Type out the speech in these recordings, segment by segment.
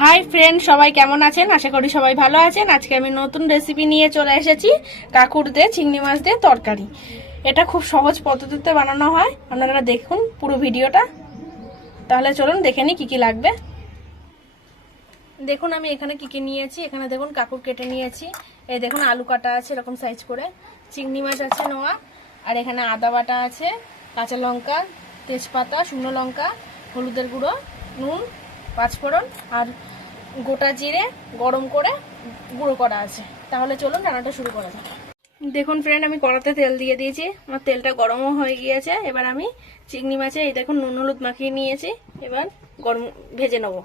Hi friend সবাই কেমন আছেন? আশা করি সবাই ভালো আছেন। আজকে আমি নতুন রেসিপি নিয়ে চলে এসেছি কাকুর দিয়ে চিংড়ি মাছ দিয়ে তরকারি। এটা খুব সহজ পদ্ধতিতে বানানো হয়। আপনারা দেখুন পুরো ভিডিওটা। তাহলে চলুন দেখে নিই কী কী লাগবে। দেখুন, আমি এখানে কি কি নিয়েছি। এখানে দেখুন, কাকুর কেটে নিয়েছি। এই দেখুন, আলু কাটা আছে এরকম সাইজ করে। চিংড়ি মাছ আছে নোয়া আর এখানে আদা বাটা আছে, কাঁচা লঙ্কা, তেজপাতা, শুকনো লঙ্কা, হলুদের গুঁড়ো, নুন পাঁচফোড়ন আর গোটা জিরে গরম করে গুঁড়ো করা আছে। তাহলে চলুন রান্নাটা শুরু করা যাক। দেখুন ফ্রেন্ড আমি কড়াতে তেল দিয়ে দিয়েছি। আমার তেলটা গরমও হয়ে গিয়েছে। এবার আমি চিংড়ি মাছে এই দেখুন নুন হলুদ মাখিয়ে নিয়েছি। এবার গরম ভেজে নেব।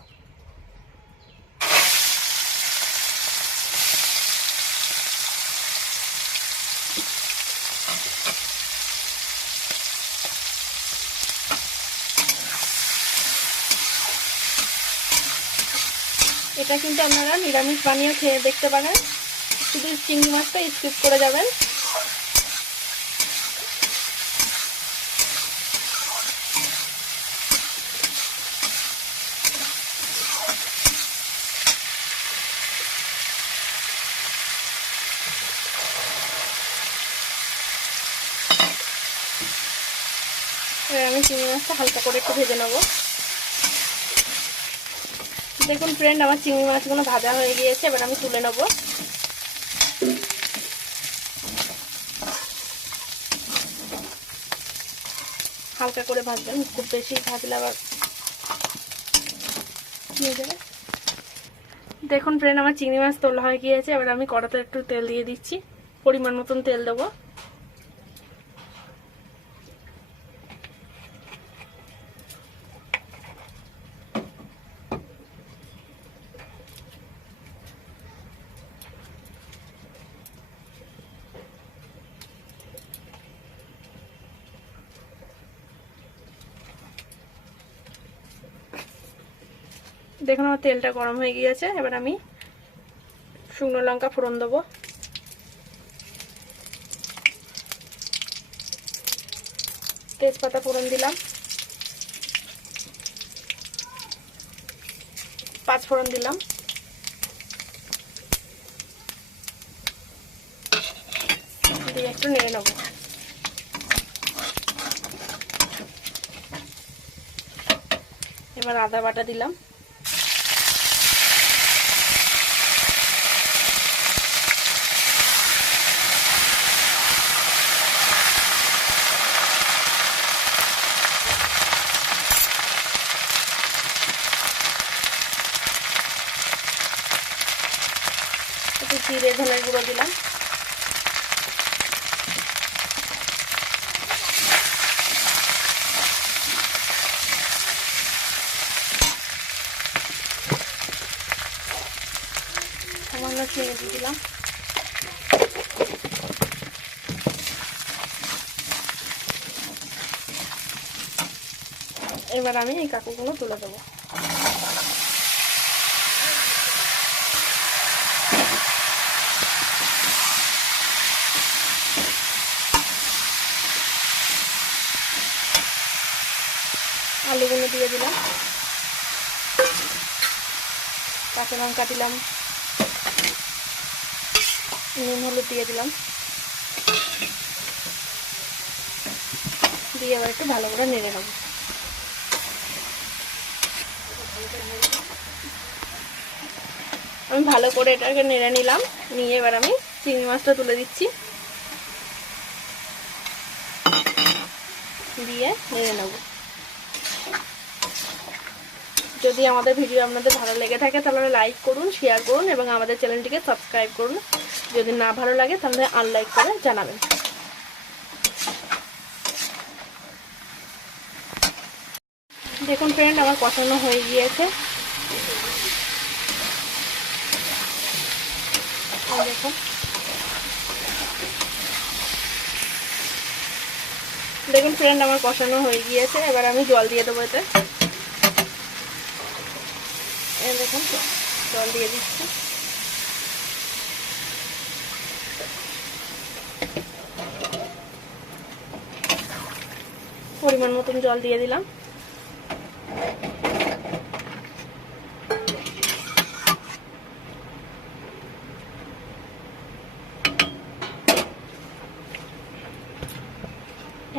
এটা কিন্তু আপনারা নিরামিষ বানিয়ে খেয়ে দেখতে পারেন। শুধু চিংড়ি মাছটা স্কিপ করে যাবেন। আমি চিংড়ি মাছটা হালকা করে একটু ভেজে নেব। দেখুন ফ্রেন্ড আমার চিংড়ি মাছগুলো ভাজা হয়ে গিয়েছে, এবার আমি তুলে নেব। হালকা করে ভাজবেন, খুব বেশি ভাজলে আবার দেখুন ফ্রেন্ড আমার চিংড়ি মাছ তোলা হয়ে গিয়েছে, এবার আমি কড়াতে একটু তেল দিয়ে দিচ্ছি, পরিমাণ মতন তেল দেবো। দেখুন আমার তেলটা গরম হয়ে গিয়েছে, এবার আমি শুকনো লঙ্কা ফোড়ন দেবো। তেজপাতা ফোড়ন দিলাম। পাঁচ ফোড়ন দিলাম। দিয়ে একটু নেড়ে নেব। এবার আদা বাটা দিলাম। একটু জিরে, ধনের গুঁড়ো দিলাম। সামান্য চিনি দিয়ে দিলাম। এবার আমি এই কাকুগুলো তুলে দেবো। আলুগুলো দিয়ে দিলাম। কাঁচা লঙ্কা দিলাম। নুন, হলুদ দিয়ে দিলাম। দিয়ে এবার একটু ভালো করে নেড়ে নেব। আমি ভালো করে এটাকে নেড়ে নিলাম। নিয়ে এবার আমি চিংড়ি মাছটা তুলে দিচ্ছি। দিয়ে নেড়ে নেব। যদি আমাদের ভিডিও আপনাদের ভালো লেগে থাকে, তাহলে লাইক করুন শেয়ার করুন, এবং আমাদের চ্যানেলটিকে সাবস্ক্রাইব করুন। যদি না ভালো লাগে, তাহলে আনলাইক করে জানাবেন। দেখুন ফ্রেন্ড আমার কষানো হয়ে গিয়েছে। দেখুন। ফ্রেন্ড আমার কষানো হয়ে গিয়েছে। এবার আমি জল দিয়ে দেবো এতে। দেখুন, জল দিয়ে দিচ্ছি। পরিমাণ মতন জল দিয়ে দিলাম।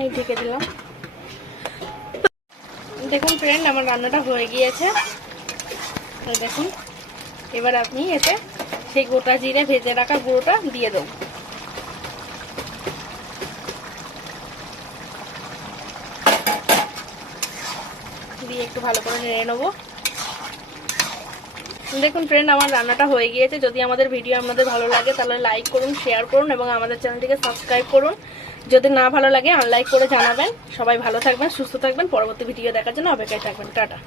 এই ঢেকে দিলাম। দেখুন ফ্রেন্ড আমার রান্নাটা হয়ে গিয়েছে। এই দেখুন, এবার আপনি এতে সেই গোটা জিরে ভেজে রাখা গুঁড়োটা দিয়ে দেবো। দিয়ে একটু ভালো করে নেড়ে নেব। দেখুন ফ্রেন্ড আমার রান্নাটা হয়ে গিয়েছে। যদি আমাদের ভিডিও আপনাদের ভালো লাগে, তাহলে লাইক করুন শেয়ার করুন এবং আমাদের চ্যানেলটিকে সাবস্ক্রাইব করুন। যদি না ভালো লাগে আনলাইক করে জানাবেন। সবাই ভালো থাকবেন, সুস্থ থাকবেন। পরবর্তী ভিডিও দেখার জন্য অপেক্ষায় থাকবেন। টাটা।